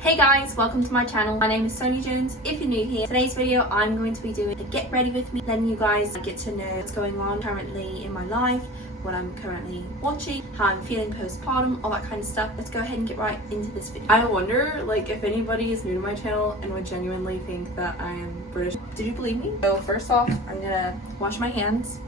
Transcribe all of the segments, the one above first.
Hey guys, welcome to my channel. My name is Sonia Jones. If you're new here, today's video I'm going to be doing a get ready with me, letting you guys get to know what's going on currently in my life, what I'm currently watching, how I'm feeling postpartum, all that kind of stuff. Let's go ahead and get right into this video. I wonder if anybody is new to my channel and would genuinely think that I am British. Did you believe me? So first off, I'm gonna wash my hands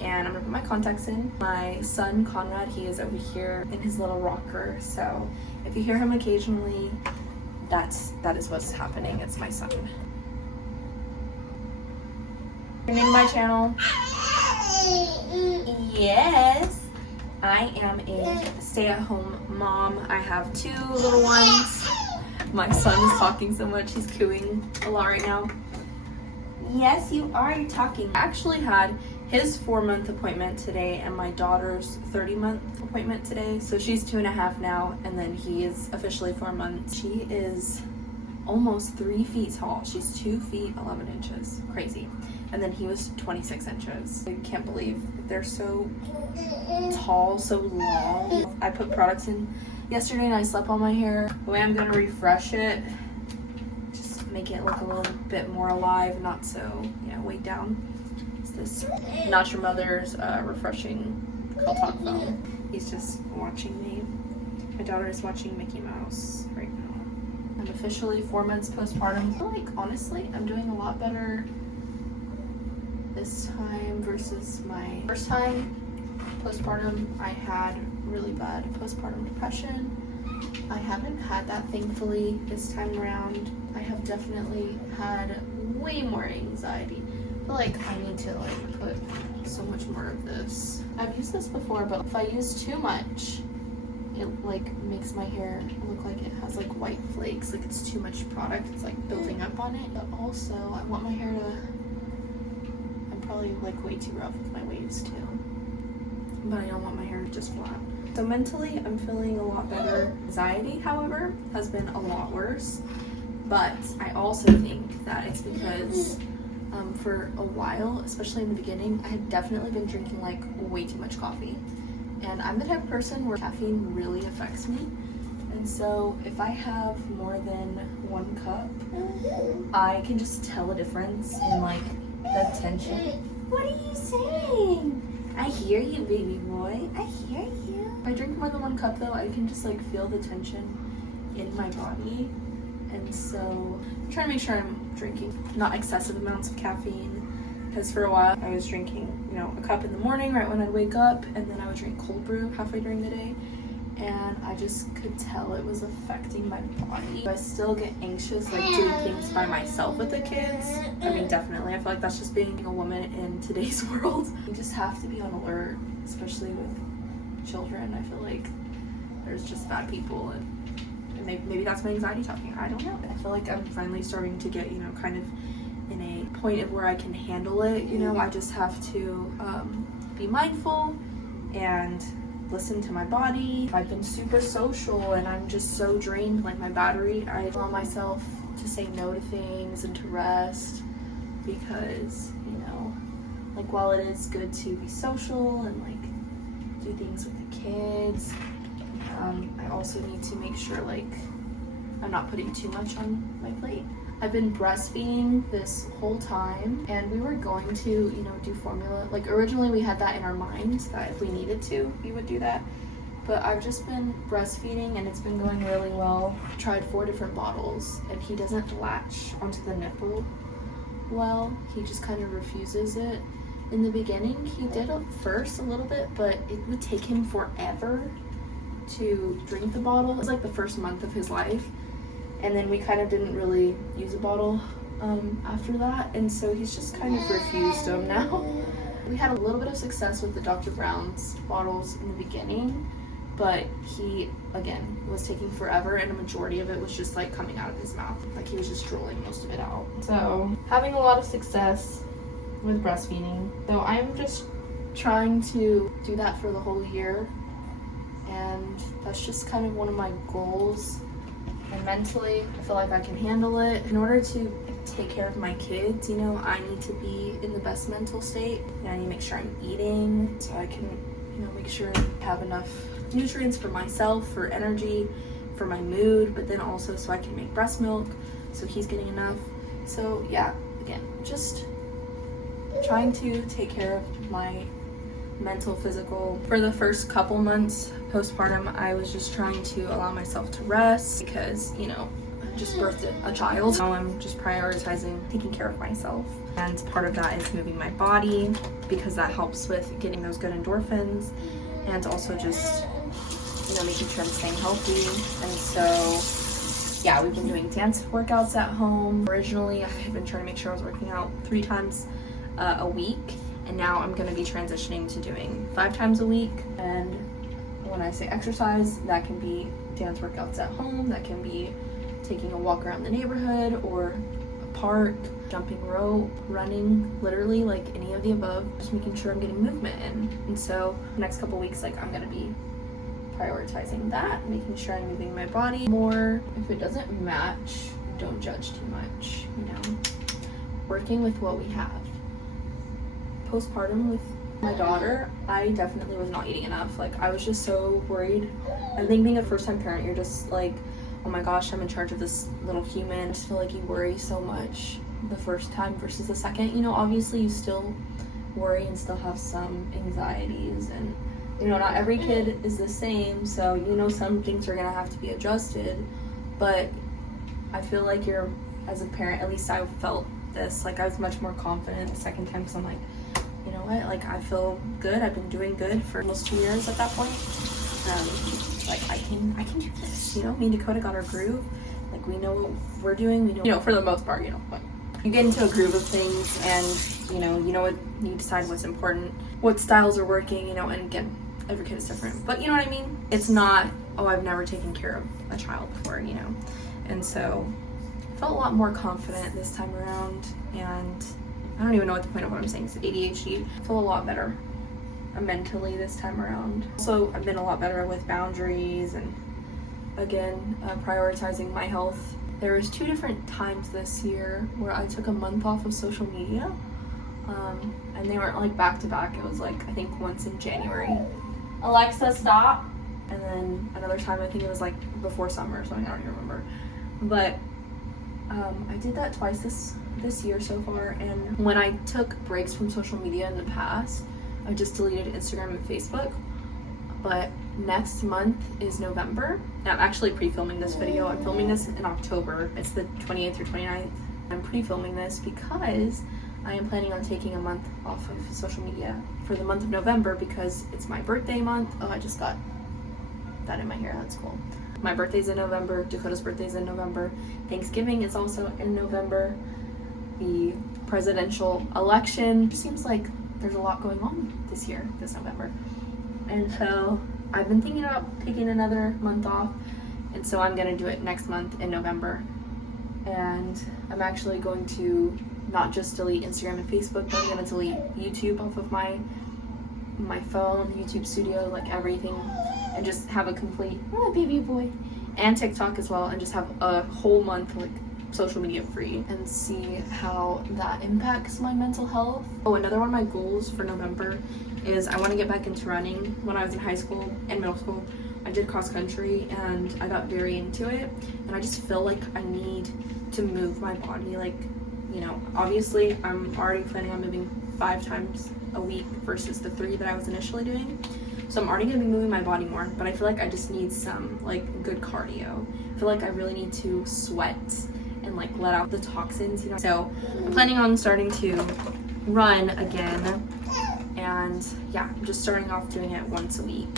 and I'm gonna put my contacts in. My son Conrad, he is over here in his little rocker, so if you hear him occasionally, that is what's happening. It's my son. New to my channel. Yes, I am a stay-at-home mom. I have two little ones. My son is talking so much, he's cooing a lot right now. Yes, you are talking. I actually had his 4-month appointment today and my daughter's 30-month appointment today. So she's 2.5 now, and then he is officially 4 months. She is almost 3 feet tall. She's 2 feet 11 inches. Crazy. And then he was 26 inches. I can't believe they're so tall, so long. I put products in yesterday and I slept on my hair. The way I'm gonna refresh it, just make it look a little bit more alive, not so, weighed down. This Not Your Mother's refreshing Talk Foam. He's just watching me. My daughter is watching Mickey Mouse right now. I'm officially 4 months postpartum. I feel like, honestly, I'm doing a lot better this time versus my first time postpartum. I had really bad postpartum depression. I haven't had that, thankfully, this time around. I have definitely had way more anxiety. I feel like I need to put so much more of this. I've used this before, but if I use too much, it makes my hair look like it has white flakes, it's too much product. It's building up on it. But also I want my hair to, I'm probably way too rough with my waves too, but I don't want my hair just flat. So mentally I'm feeling a lot better. Anxiety, however, has been a lot worse, but I also think that it's because for a while, especially in the beginning, I had definitely been drinking way too much coffee. And I'm the type of person where caffeine really affects me. And so if I have more than 1 cup, I can just tell a difference in the tension. What are you saying? I hear you, baby boy. I hear you. If I drink more than 1 cup though, I can just feel the tension in my body. And so I'm trying to make sure I'm drinking not excessive amounts of caffeine, because for a while I was drinking, a cup in the morning right when I'd wake up, and then I would drink cold brew halfway during the day, and I just could tell it was affecting my body. I still get anxious doing things by myself with the kids. I mean, definitely, I feel like that's just being a woman in today's world. You just have to be on alert, especially with children. I feel like there's just bad people, and maybe that's my anxiety talking. I don't know. I feel like I'm finally starting to get, kind of in a point of where I can handle it. I just have to be mindful and listen to my body. I've been super social and I'm just so drained, my battery. I allow myself to say no to things and to rest because, while it is good to be social and do things with the kids, I also need to make sure I'm not putting too much on my plate. I've been breastfeeding this whole time, and we were going to do formula. Originally we had that in our minds that if we needed to, we would do that. But I've just been breastfeeding and it's been going really well. I tried 4 different bottles and he doesn't latch onto the nipple well. He just kind of refuses it. In the beginning he did at first a little bit, but it would take him forever to drink the bottle. It was the first month of his life, and then we kind of didn't really use a bottle after that, and so he's just kind of refused them now. We had a little bit of success with the Dr. Brown's bottles in the beginning, but he again was taking forever, and a majority of it was just coming out of his mouth, he was just drooling most of it out. So having a lot of success with breastfeeding, so I'm just trying to do that for the whole year. And that's just kind of one of my goals. And mentally, I feel like I can handle it. In order to take care of my kids, I need to be in the best mental state. I need to make sure I'm eating so I can, make sure I have enough nutrients for myself, for energy, for my mood, but then also so I can make breast milk, so he's getting enough. So yeah, again, just trying to take care of my mental, physical. For the first couple months postpartum, I was just trying to allow myself to rest because, you know, I just birthed a child. Now I'm just prioritizing taking care of myself. And part of that is moving my body because that helps with getting those good endorphins, and also just, you know, making sure I'm staying healthy. And so yeah, we've been doing dance workouts at home. Originally, I had been trying to make sure I was working out 3 times a week, and now I'm going to be transitioning to doing 5 times a week. And when I say exercise, that can be dance workouts at home, that can be taking a walk around the neighborhood or a park, jumping rope, running, literally like any of the above, just making sure I'm getting movement in. And so the next couple weeks, like, I'm going to be prioritizing that, making sure I'm moving my body more. If it doesn't match, don't judge too much, you know, working with what we have. Postpartum with my daughter, I definitely was not eating enough. Like, I was just so worried. I think being a first-time parent, you're just like, oh my gosh, I'm in charge of this little human. I just feel like you worry so much the first time versus the second. You know, obviously you still worry and still have some anxieties, and you know, not every kid is the same, so you know, some things are gonna have to be adjusted. But I feel like you're, as a parent, at least I felt this, like I was much more confident the second time, so I'm like, you know what, like I feel good. I've been doing good for almost 2 years at that point. Like I can do this, you know. Me and Dakota got our groove. Like, we know what we're doing. We know, you know, for the most part, you know, but you get into a groove of things, and you know what, you decide what's important, what styles are working, you know. And again, every kid is different, but you know what I mean. It's not, oh, I've never taken care of a child before, you know. And so I felt a lot more confident this time around, and I don't even know what the point of what I'm saying is. ADHD. I feel a lot better mentally this time around. So I've been a lot better with boundaries and, again, prioritizing my health. There was 2 different times this year where I took a month off of social media, and they weren't like back to back. It was like, I think once in January. Alexa, stop. And then another time, I think it was like before summer or something, I don't even remember. But I did that twice this year so far. And when I took breaks from social media in the past, I just deleted Instagram and Facebook. But next month is November. I'm actually pre-filming this video. I'm filming this in October. It's the 28th or 29th. I'm pre-filming this because I am planning on taking a month off of social media for the month of November, because it's my birthday month. Oh, I just got that in my hair. That's cool. My birthday's in November. Dakota's birthday's in November. Thanksgiving is also in November. The presidential election. It seems like there's a lot going on this year, this November. And so I've been thinking about taking another month off, and so I'm gonna do it next month in November. And I'm actually going to not just delete Instagram and Facebook, but I'm gonna delete YouTube off of my phone, YouTube Studio, like everything, and just have a complete, oh, baby boy, and TikTok as well, and just have a whole month like social media free, and see how that impacts my mental health. Oh, another one of my goals for November is I want to get back into running. When I was in high school and middle school, I did cross country and I got very into it, and I just feel like I need to move my body. Like, you know, obviously I'm already planning on moving 5 times a week versus the 3 that I was initially doing, so I'm already going to be moving my body more, but I feel like I just need some like good cardio. I feel like I really need to sweat and like let out the toxins, you know. So I'm planning on starting to run again, and yeah, I'm just starting off doing it once a week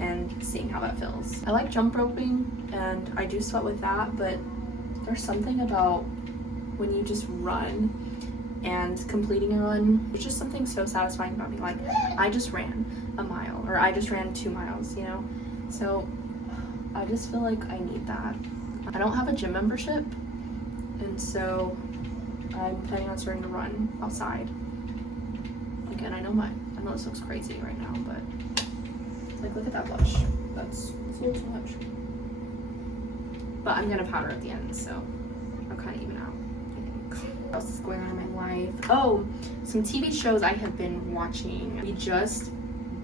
and seeing how that feels. I like jump roping and I do sweat with that, but there's something about when you just run and completing a run, there's just something so satisfying about me. Like, I just ran a mile, or I just ran 2 miles, you know. So I just feel like I need that. I don't have a gym membership, and so I'm planning on starting to run outside. Again, I know this looks crazy right now, but like, look at that blush. That's a little too much. But I'm gonna powder at the end, so I'll kind of even out, I think. What else is going on in my life? Oh, some TV shows I have been watching. We just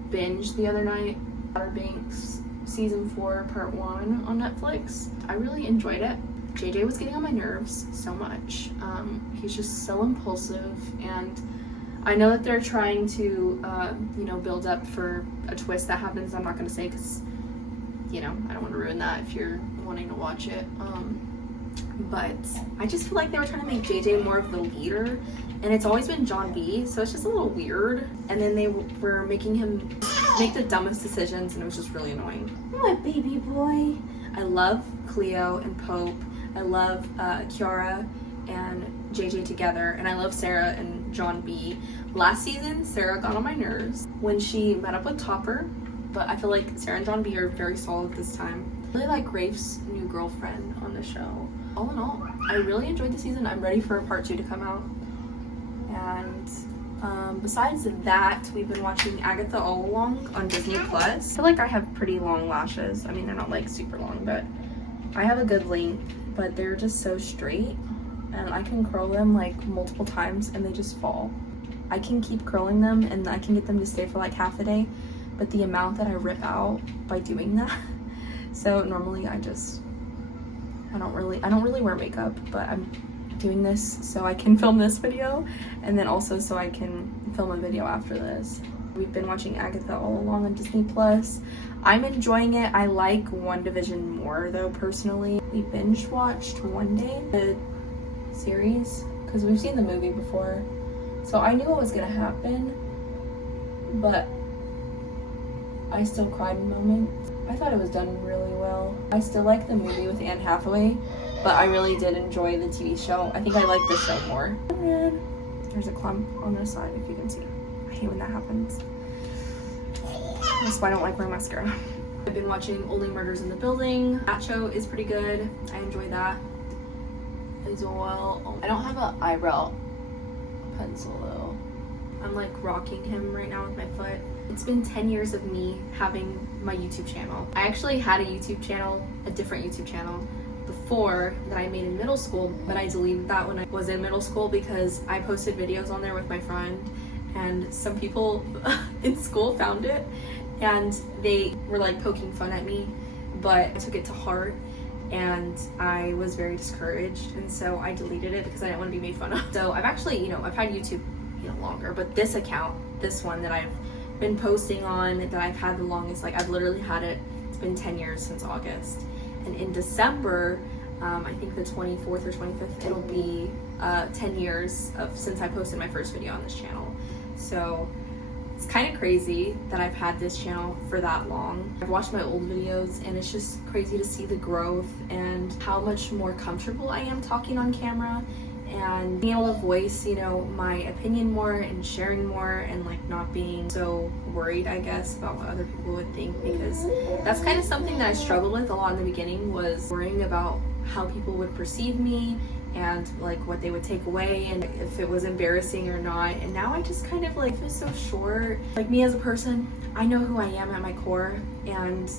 binged the other night, Outer Banks, season 4 part 1 on Netflix. I really enjoyed it. JJ was getting on my nerves so much. He's just so impulsive, and I know that they're trying to build up for a twist that happens. I'm not going to say because I don't want to ruin that if you're wanting to watch it. But I just feel like they were trying to make JJ more of the leader, and it's always been John B, so it's just a little weird. And then they were making him make the dumbest decisions, and it was just really annoying. My baby boy. I love Cleo and Pope. I love Kiara and JJ together, and I love Sarah and John B. Last season, Sarah got on my nerves when she met up with Topper, but I feel like Sarah and John B are very solid this time. I really like Rafe's new girlfriend on the show. All in all, I really enjoyed the season. I'm ready for part 2 to come out. And besides that, we've been watching Agatha All Along on Disney+. I feel like I have pretty long lashes. I mean, they're not like super long, but I have a good length, but they're just so straight, and I can curl them like multiple times and they just fall. I can keep curling them and I can get them to stay for like half a day, but the amount that I rip out by doing that. So normally I don't really wear makeup, but I'm doing this so I can film this video, and then also so I can film a video after this. We've been watching Agatha All Along on Disney+. I'm enjoying it. I like WandaVision more though, personally. We binge watched one day the series because we've seen the movie before, so I knew what was gonna happen, but I still cried in moments. I thought it was done really well. I still like the movie with Anne Hathaway, but I really did enjoy the TV show. I think I like the show more. There's a clump on this side, if you can see. I hate when that happens. That's why I don't like wearing mascara. I've been watching Only Murders in the Building. That show is pretty good. I enjoy that as well. I don't have an eyebrow pencil though. I'm like rocking him right now with my foot. It's been 10 years of me having my YouTube channel. I actually had a YouTube channel, a different YouTube channel, before that I made in middle school, but I deleted that when I was in middle school because I posted videos on there with my friend, and some people in school found it and they were like poking fun at me, but I took it to heart and I was very discouraged, and so I deleted it because I didn't want to be made fun of. So I've actually, I've had YouTube longer, but this account, this one that I've been posting on, that I've had the longest, like I've literally had it, it's been 10 years since August. And in December, I think the 24th or 25th, it'll be 10 years since I posted my first video on this channel. So it's kind of crazy that I've had this channel for that long. I've watched my old videos and it's just crazy to see the growth and how much more comfortable I am talking on camera and being able to voice, my opinion more and sharing more, and like not being so worried, I guess, about what other people would think, because that's kind of something that I struggled with a lot in the beginning, was worrying about how people would perceive me and like what they would take away and if it was embarrassing or not. And now I just kind of like feel so sure. Like me as a person, I know who I am at my core, and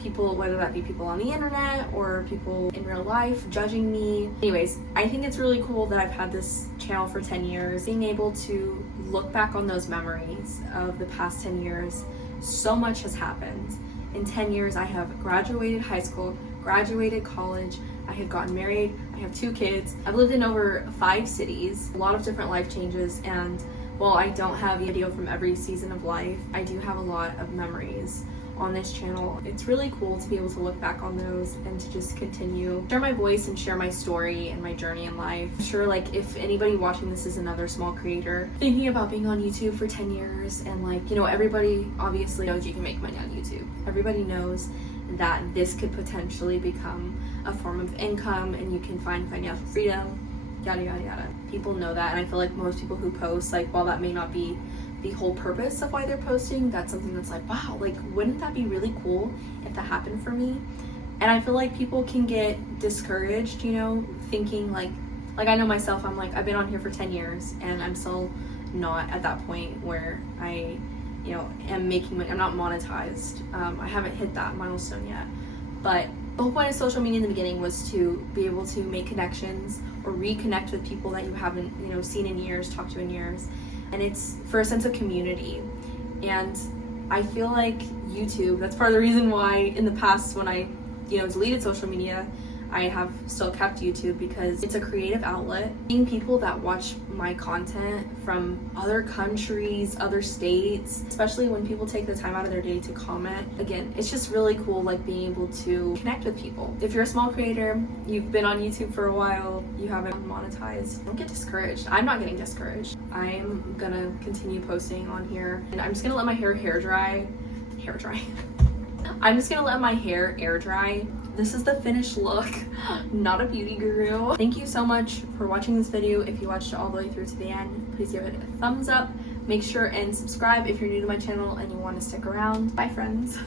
people, whether that be people on the internet or people in real life judging me. Anyways, I think it's really cool that I've had this channel for 10 years. Being able to look back on those memories of the past 10 years, so much has happened. In 10 years, I have graduated high school, graduated college, I have gotten married, I have 2 kids. I've lived in over 5 cities, a lot of different life changes, and while I don't have a video from every season of life, I do have a lot of memories on this channel. It's really cool to be able to look back on those and to just continue share my voice and share my story and my journey in life. I'm sure like if anybody watching this is another small creator thinking about being on YouTube for 10 years, and like everybody obviously knows you can make money on YouTube. Everybody knows that this could potentially become a form of income and you can find financial freedom, yada yada yada. People know that, and I feel like most people who post, like while that may not be the whole purpose of why they're posting, that's something that's like, wow, like wouldn't that be really cool if that happened for me? And I feel like people can get discouraged, thinking like I know myself, I'm like, I've been on here for 10 years and I'm still not at that point where I am making money. I'm not monetized. I haven't hit that milestone yet. But the whole point of social media in the beginning was to be able to make connections or reconnect with people that you haven't seen in years, talked to in years. And it's for a sense of community. And I feel like YouTube, that's part of the reason why in the past when I, deleted social media, I have still kept YouTube, because it's a creative outlet. Seeing people that watch my content from other countries, other states, especially when people take the time out of their day to comment, again, it's just really cool, like being able to connect with people. If you're a small creator, you've been on YouTube for a while, you haven't monetized, don't get discouraged. I'm not getting discouraged. I'm gonna continue posting on here, and I'm just gonna let my hair dry. I'm just gonna let my hair air dry. This is the finished look, not a beauty guru. Thank you so much for watching this video. If you watched it all the way through to the end, please give it a thumbs up. Make sure and subscribe if you're new to my channel and you want to stick around. Bye, friends.